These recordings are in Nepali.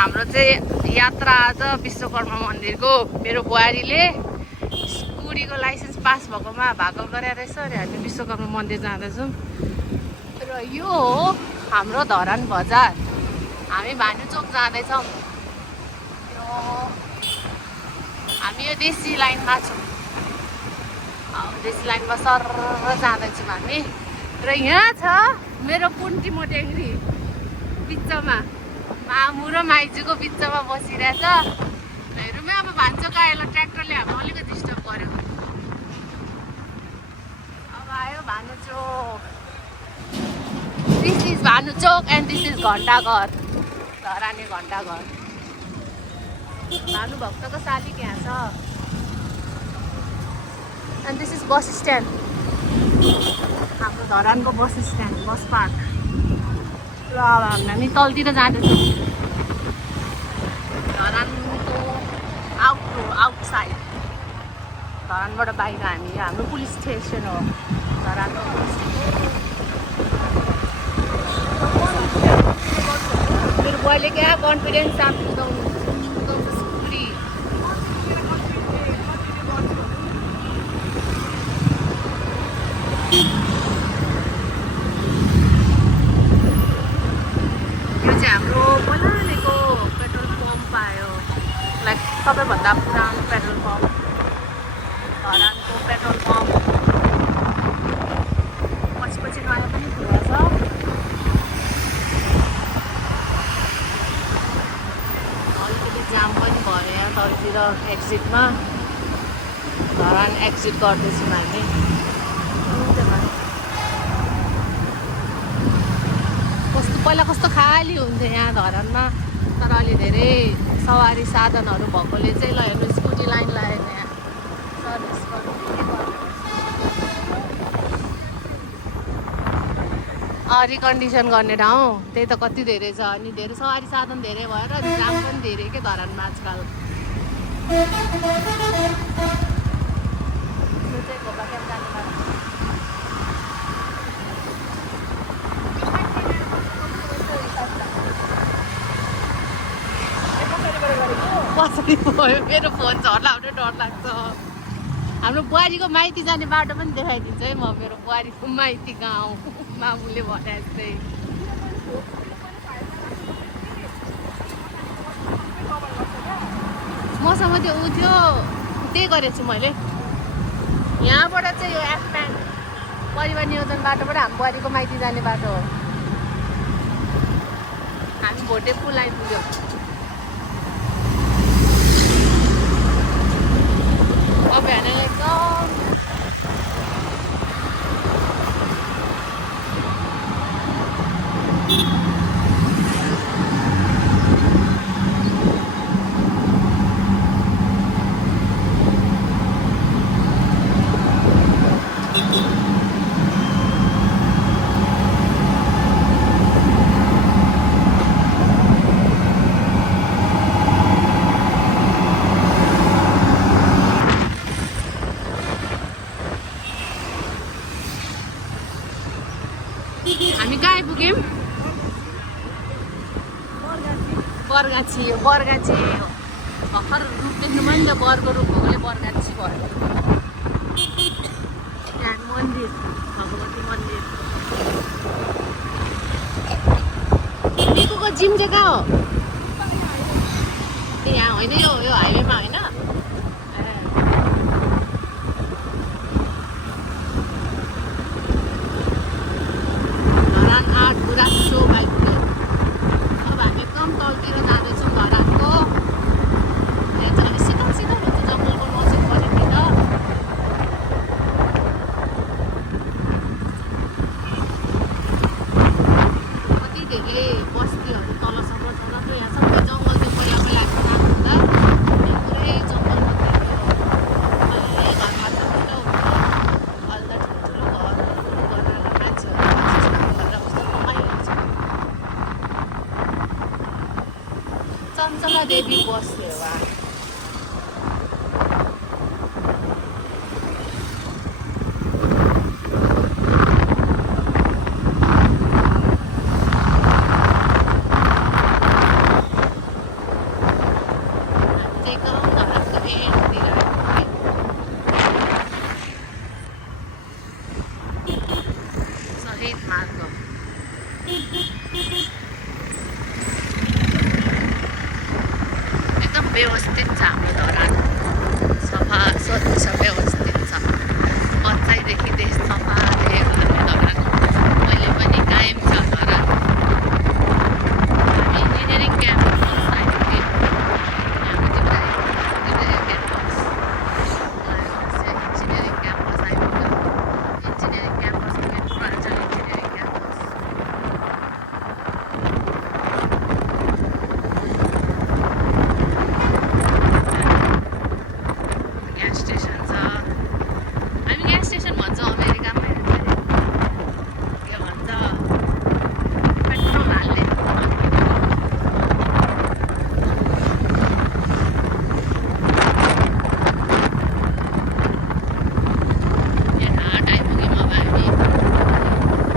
हाम्रो चाहिँ यात्रा आज विश्वकर्मा मन्दिरको मेरो बुहारीले स्कुटीको लाइसेन्स पास भएकोमा भाकल गरेर रहेछ अरे हामी विश्वकर्मा मन्दिर जाँदैछौँ। र यो हो हाम्रो धरान बजार। हामी भानुचोक जाँदैछौँ। हामी यो देशी लाइनमा छौँ। देशी लाइनमा सर जाँदैछौँ हामी। र यहाँ छ मेरो पुन्टी मोटेङ्ग्री बिचमा, मामु र माइजूको बिचमा बसिरहेछ। हेरौँ अब भान्चोक आएर ट्र्याक्टरले हाम्रो अलिकति डिस्टर्ब गर्यो। अब आयो Bhanuchowk. This is Bhanuchowk and this is Ghantaghar, धरानी घन्टाघर। भानुभक्तको शालिग यहाँ छ। And this is bus stand, हाम्रो धरानको बस स्ट्यान्ड, बस पार्क। र अब हामी तलतिर जाँदैछौँ, धरानको आउटसाइड, धरानबाट बाहिर। हामी हाम्रो पुलिस स्टेसन हो, धरानको पुलिस स्टेसन। मेरो बुवाले क्या कन्फिडेन्स साथ कुदाउँछ स्कुटी। यो चाहिँ हाम्रो पहिलाको पेट्रोल पम्प आयो, लाइक सबैभन्दा पुरानो पेट्रोल पम्प, धरानको पेट्रोल पम्प। पछि नयाँ पनि खुला छ। अलिकति जाम पनि भयो यहाँ तलतिर एक्जिटमा। धरान एक्जिट गर्दैछौँ हामी। पहिला कस्तो खाली हुन्थ्यो यहाँ धरानमा, तर अलि धेरै सवारी साधनहरू भएकोले चाहिँ ल हेर्नु स्कुटी लाइन लागेको यहाँ सर्भिस गर्नु। रिकन्डिसन गर्ने ठाउँ त्यही त कति धेरै छ। अनि धेरै सवारी साधन धेरै भएर जाम पनि धेरै के धरानमा आजकल। यो चाहिँ घोका क्याम्प जाने बाटो। कसरी भयो मेरो फोन झर्ला भने डर लाग्छ। हाम्रो बुहारीको माइती जाने बाटो पनि देखाइदिन्छु है म। मेरो बुहारीको माइती गाउँ मामुले भने जस्तै। मसँग त्यो ऊ थियो, त्यही गरेको छु मैले। यहाँबाट चाहिँ यो एफम्यान परिवार नियोजन बाटोबाट हाम्रो बुहारीको माइती जाने बाटो हो। हामी भोटे पुल आइपुग्यो। अब हेर्ने एकदम हामी कहाँ आइपुग्यौँ? बरगाछी। यो बरगाछी भर्खर रुख देख्नु भयो नि त, बरको रुख भएकोले बरगाछी भयो। त्यहाँ मन्दिर, भगवती मन्दिर। निकुको जिम चाहिँ कहाँ हो? ए यहाँ होइन, यो हाइवेमा होइन। अब हामी एकदम तलतिर जाँदैछौँ धरानको। यहाँ चाहिँ अलिक शीतल शीतल हुन्छ, जङ्गलको नजिक परेको त। कति धेरै बस्तीहरू तलसम्म छ। जस्तो यहाँ सबै जङ्गल थियो पहिला पहिलाको जानुहुँदा, यहाँ पुरै जङ्गल मात्रै थियो। अहिले घरमा ठुल्ठुलो हुन्छ, अहिले त ठुल्ठुलो घरहरू गरेर मान्छेहरू चञ्चला देवी बस सेवा। व्यवस्थित छ हाम्रो धरान सफा स्वच्छ व्यवस्थित छ बच्चैदेखि देश सफा देखेको हाम्रो धरान अहिले पनि कायम छ धरान हामी इन्जिनियरिङ क्याम्पस आइपुग्यौँ इन्जिनियरिङ क्याम्पस आइपुग्यौँ engineering campus Purwanchal engineering campus gas station छ हामी ग्यास स्टेसन भन्छौँ अमेरिकामै के भन्छ पेट्रोल हाल्ने यहाँ घाट आइपुग्यौँ अब हामी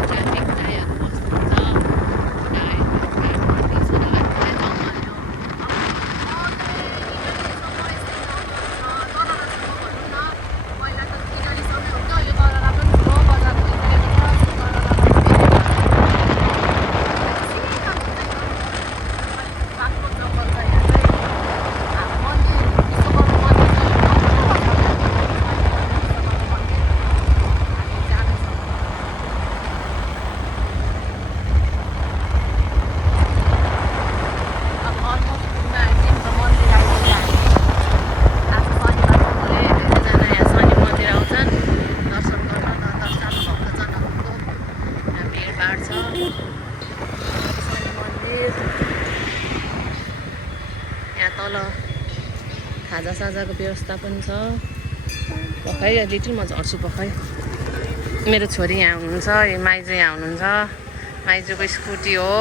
ट्राफिक टायरहरू बस्नुहुन्छ यहाँ तल खाजासाजाको व्यवस्था पनि छ पखै लिटिल म झर्छु पखै मेरो छोरी यहाँ हुनुहुन्छ यो माइजू यहाँ हुनुहुन्छ माइजूको स्कुटी हो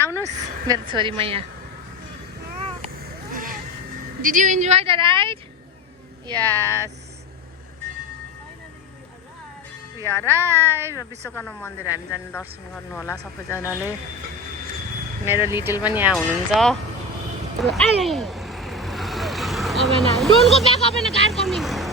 आउनुहोस् मेरो छोरी म यहाँ did you enjoy the ride yes we arrive Vishwakarma मन्दिर हामी जाने दर्शन गर्नु होला सबैजनाले मेरो लिटिल पनि यहाँ हुनुहुन्छ Don't go back up in the car coming.